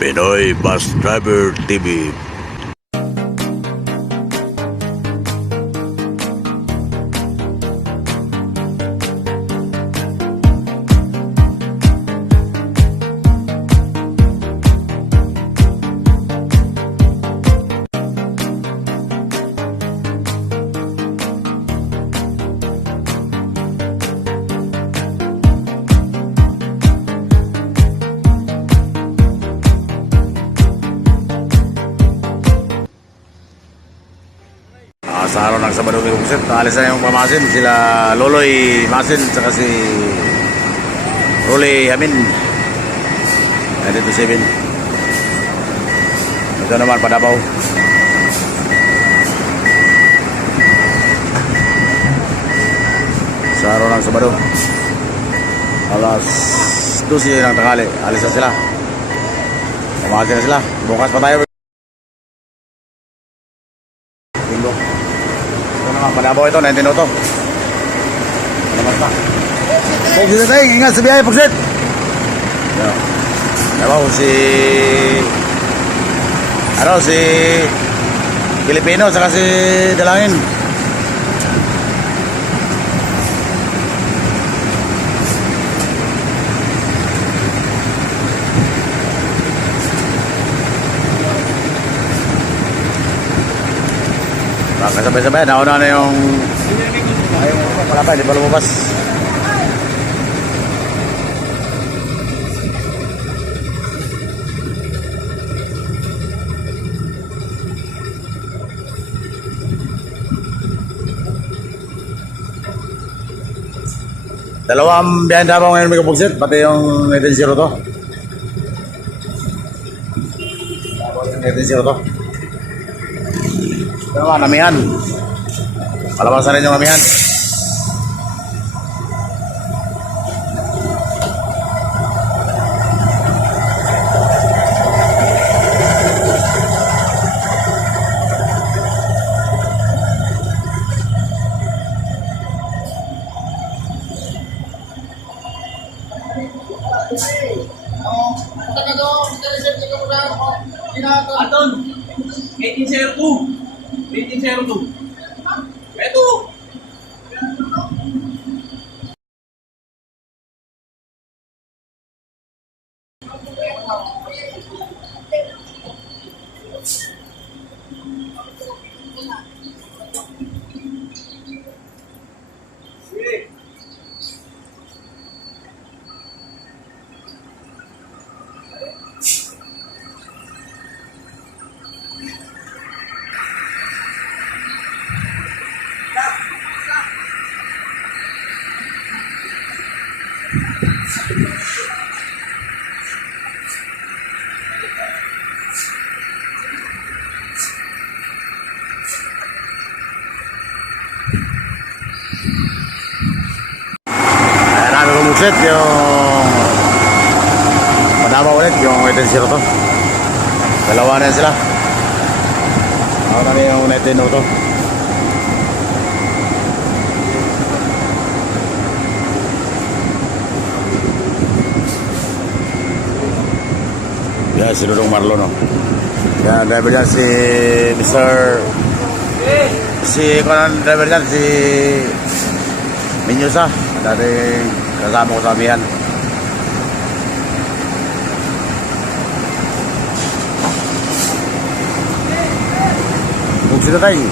Pinoy Bus Driver TV. Sa araw ng Sabado ng Buksit, naalis na yung pamasin, sila Loloy Masin, saka si Rolly Hamin 927. Ito naman Padabaw. Sa araw ng Sabado, alas 12 ng tanghali, alis na sila, pamasin na sila. Bukas pa tayo. Padabaw ito, 19 auto. Naman pa. Pugsit tayo, ingat sa biyahe, Pugsit. Padabaw si Pilipino, saka si Dalangin. Kasabay-sabay, nauna na yung palapay, di pa lumabas. Dalawang biyahe Davao ngayon may kapugsit, pati yung 19-0 to. 19-0 to. Ito naman, amihan. Palabasan rin yung amihan. Aton, 1802. 1802. Ito. Buksit yung Padabaw ulit, yung 19-0 to. Dalawa na yan sila. Ako na yung 19 to. Yan, si Dudong Marlon, no? Yan, driver dyan si Mr. Driver dyan si Minyusa. Dating kasama ko sa amihan. Buksit na tayo.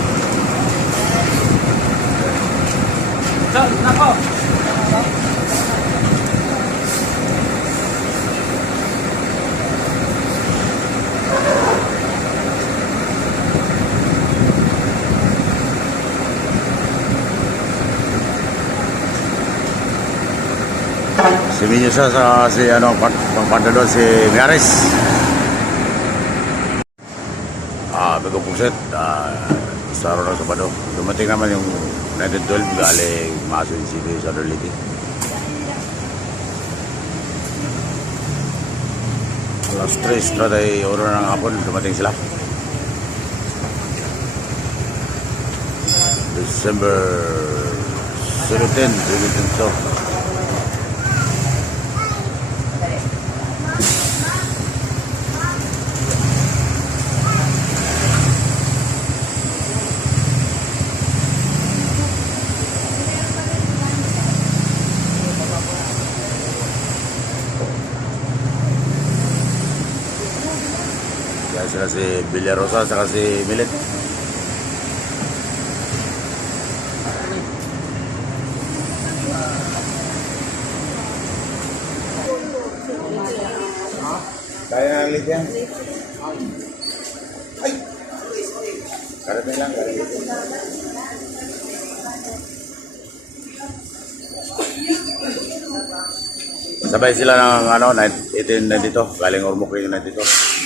Nako. Si Minyusa sa si pangpanda doon si Miares. Bago Buksit, sa araw ng Sabado. Dumating naman yung 1912 galing Masin City sa Dorliti. Alas 3 strata ay oras ng hapon, dumating sila. December 17, 2022. sila si Villarosa, saka si Milet. Kaya na ulit yan. Ay! Karating lang, karating. Sabay sila ng ano, 1892, galing Ormoc yung 92.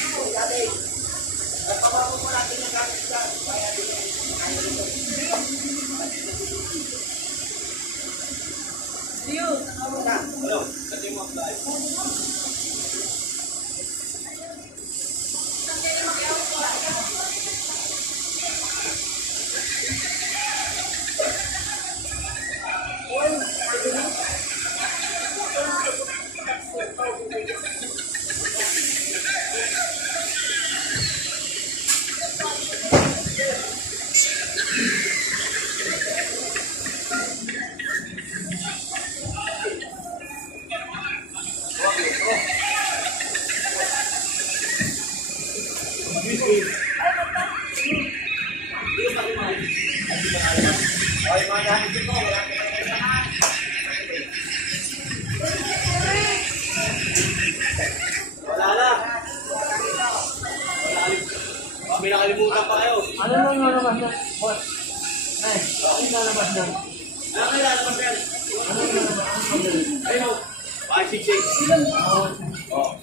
Wala na. May nakalimutan pa kayo. Ano nang nalabas na? Boss. Ay, ano nalabas na? Ano kaya lalabas yan? Ayun o. 5, 6, 8. Oh, Oh.